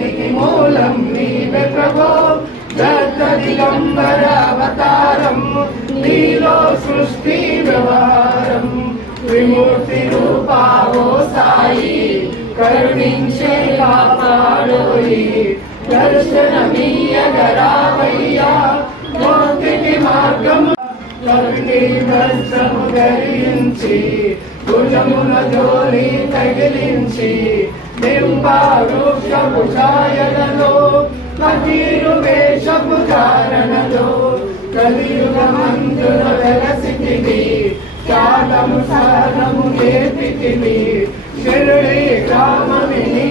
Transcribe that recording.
సృష్టికి మూలం నీవే ప్రభో దత్త దిగంబర అవతారం నీలో సృష్టి వ్యవహారం విముక్తి రూపావో సాయి కరుణించే కాపాడోయి దర్శనమీయగరావయ్యా ముక్తికి మార్గము కవిని వస్త్రము ధరించి భుజమున జోలి తగిలించి నింపారుషపు ఛాయలలో కతీరు వేషపు ధారణలో కలియుగమందున వెలసితివి త్యాగము సాధము నేర్పితివి షిరిడి గ్రామమిని